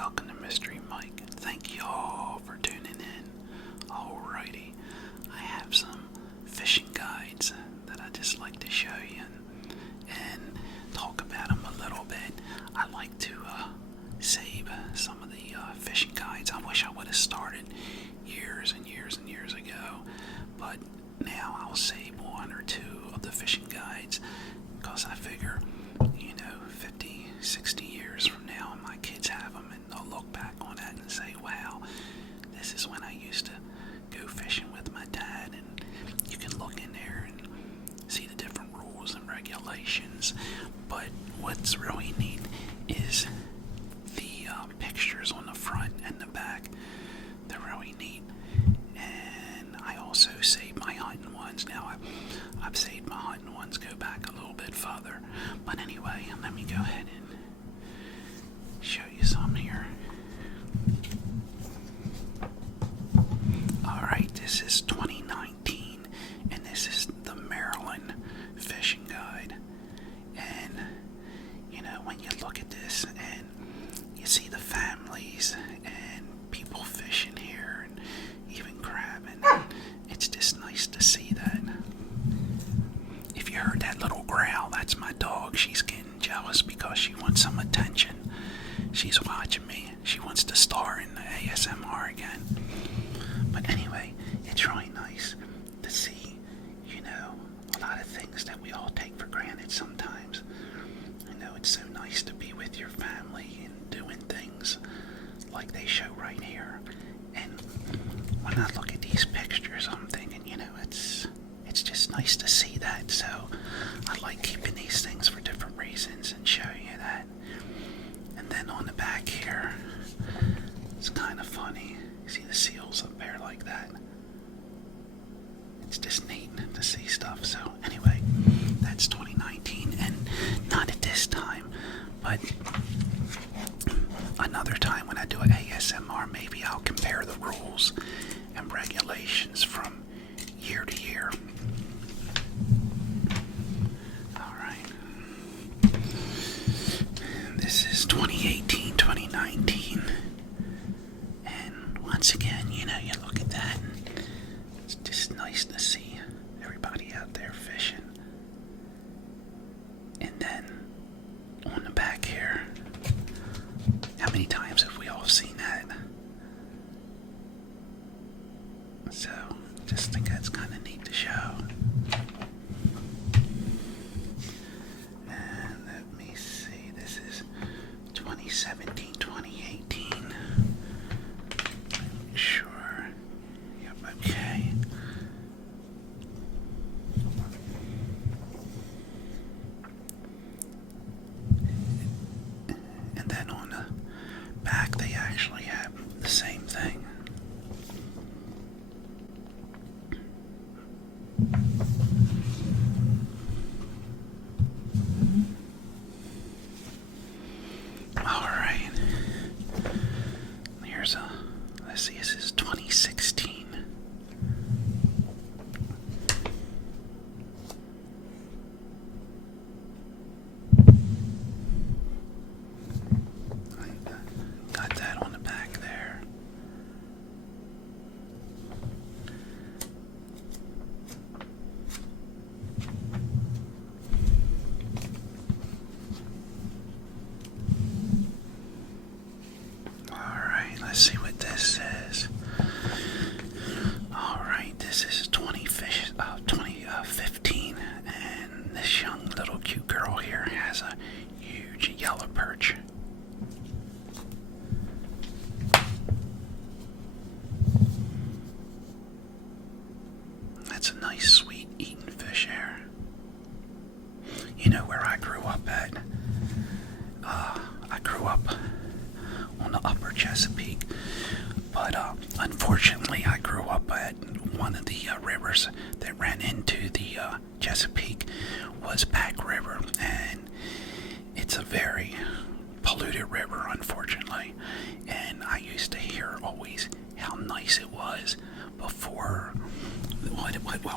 welcome to Mystery Mike. Thank you all for tuning in. Alrighty, I have some fishing guides that I just like to show you and talk about them a little bit. I like to save some of the fishing guides. I wish I would have started years and years and years ago, but now I'll save one or two of the fishing guides because I figure, 50, 60 years from now, my kids have them and they'll look back on that and say, wow, this is when I used to go fishing with my dad. And you can look in there and see the different rules and regulations. But what's really neat is the pictures on the front and the back. They're really neat. And I also save my hunting ones. Now I've saved my hunting ones go back a little bit further. But anyway, let me go ahead and show you some here. Alright, this is 2019, and this is the Maryland Fishing Guide. And, when you look at this and you see the families and people fishing here and even crabbing, it's just nice to see that. If you heard that little growl, that's my dog. She's getting jealous because she wants some attention. She's watching me. She wants to star in the ASMR again. But anyway, it's really nice to see, a lot of things that we all take for granted sometimes. It's so nice to be with your family and doing things like they show right here. And when I look at these pictures, I'm thinking, it's just nice to see that. So I like keeping these things for different reasons and showing you that. And then on the back here, it's kind of funny. You see the seals up there like that. It's just neat to see stuff. So anyway, that's 2019, and not at this time, but another time when I do an ASMR, maybe I'll compare the rules and regulations from year to year. Alright. This is 2018, 2019. And once again, you look at that, and it's just nice to see everybody out there fishing. And then on the back here, how many times have we all seen that? So, just think that's kind of neat to show. And let me see, this is 2017, 2018. Sure. Yep, okay. And then on the back, they actually have the same thing. Alright. Let's see, this is 2016. Got that on the back there. Alright, let's see what this says. Alright, this is 2015, and this young little cute girl here has a huge yellow perch. That's a nice, sweet eating fish here. Where I grew up at? I grew up on the upper Chesapeake, but unfortunately I grew up at one of the rivers that ran into the Chesapeake was Pack River, and it's a very polluted river, unfortunately. And I used to hear always how nice it was before.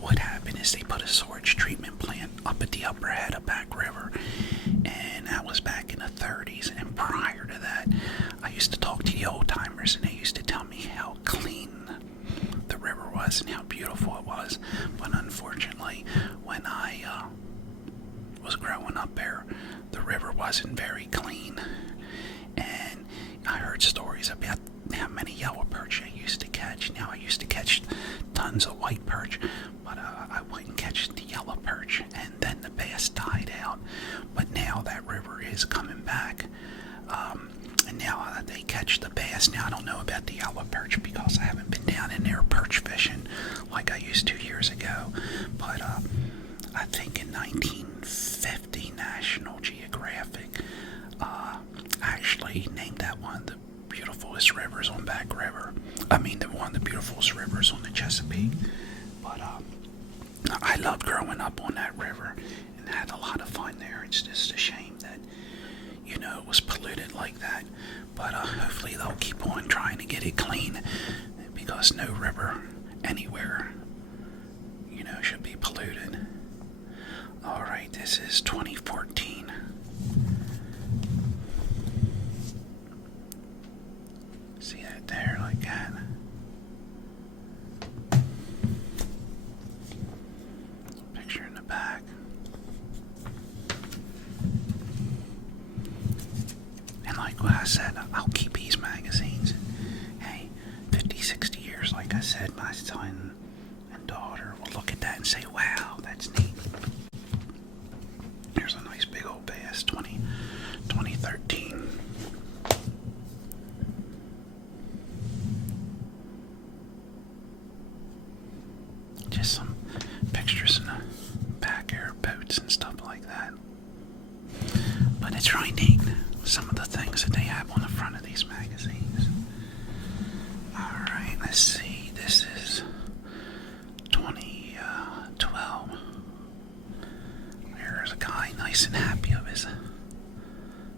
What happened is they put a sewage treatment plant up at the upper head of Pack River, and that was back in the 30s. And prior to that, I used to talk was. But unfortunately, when I was growing up there, the river wasn't very clean. And I heard stories about how many yellow perch I used to catch. Now I used to catch tons of white perch, but I wouldn't catch the yellow perch, and then the bass died out. But now that river is coming back, and now they catch the bass. Now I don't know about the yellow perch because I haven't been down in there perch fishing like I used 2 years ago. But I think in 1950, National Geographic actually named that one of the beautifulest rivers on Back River. I mean, one of the beautifulest rivers on the Chesapeake. But I loved growing up on that river and had a lot of fun there. It's just a shame that, it was polluted like that. But hopefully they'll keep on trying to get it clean, because no river anywhere, should be polluted. Alright, this is 2014. See that there, like that? Picture in the back. And like what I said, I'll keep these magazines. Hey, 50, 60 years, like I said, my son and daughter will look at that and say, wow, that's neat. Here's a nice big old bass, 2013. Just some pictures in the back air boats and stuff like that. But it's really neat, some of the things that they have on the front of these magazines. Alright, let's see. This is 2012. Here's a guy nice and happy of his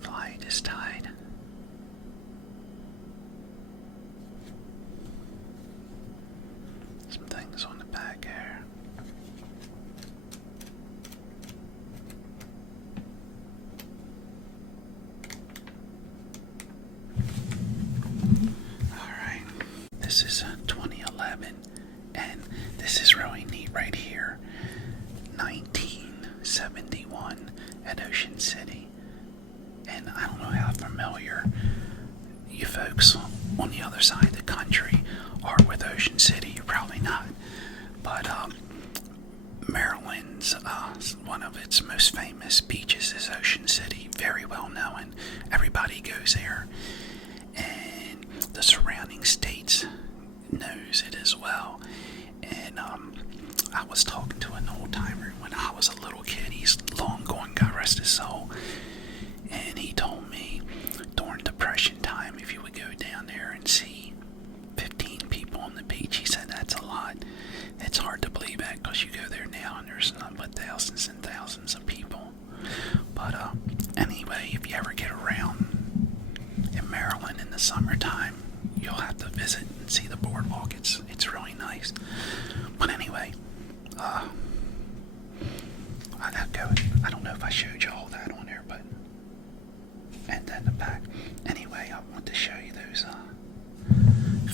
flight is tied. Some things on the back here. Alright, this is 2011, and this is really neat right here. 1971 at Ocean City. And I don't know how familiar you folks on the other side of the country are with Ocean City. You're probably not. But Maryland's, one of its most famous beaches is Ocean City. Very well known. Everybody goes there. And the surrounding states knows it as well. And I was talking to an old timer when I was a little kid. He's long gone, God rest his soul. And he told me during Depression time, if you would go down there and see 15 people on the beach, he said that's a lot. It's hard to believe that because you go there now and there's nothing but thousands and thousands of people. But anyway, if you ever get around in Maryland in the summertime, you'll have to visit and see the boardwalk. It's really nice. But anyway, I don't know if I showed you all that on there, but and then the back. Anyway, I want to show you those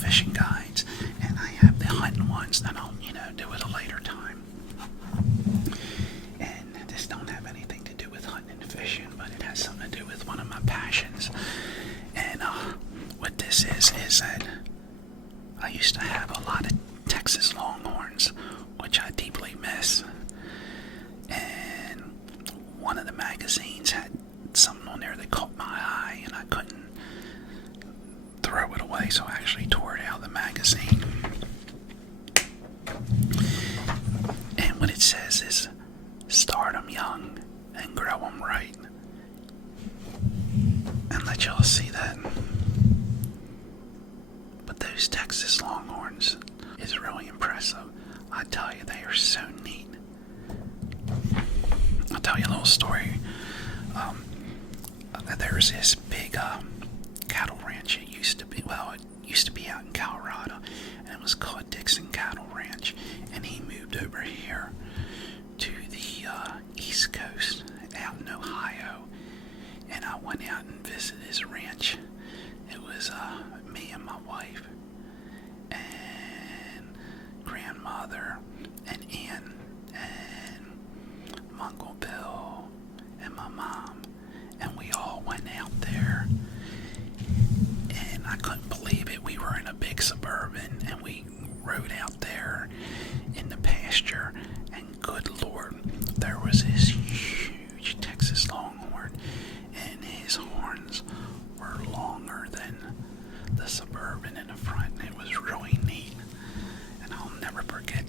fishing guides, and I have the hunting ones that I'll do at a later time. And this don't have anything to do with hunting and fishing, but it has something to do with one of my passions. And what this is that I used to have a lot of Texas Longhorns, which I deeply miss. And one of the magazines had something on there that caught my eye, and I couldn't throw it away, so I actually tore it out of the magazine. And what it says is, start 'em young and grow 'em right. And let y'all see that. But those Texas Longhorns is really impressive. I tell you, they are so neat. I'll tell you a little story. There's this big cattle ranch. It used to be out in Colorado, and it was called Dixon Cattle Ranch. And he moved over here to the East Coast, out in Ohio. And I went out and visited his ranch. It was me and my wife and grandmother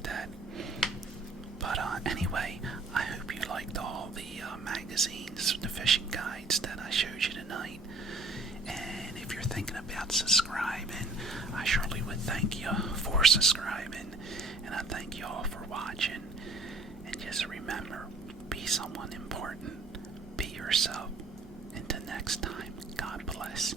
that. But anyway, I hope you liked all the magazines, the fishing guides that I showed you tonight. And if you're thinking about subscribing, I surely would thank you for subscribing. And I thank you all for watching. And just remember, be someone important. Be yourself. Until next time, God bless.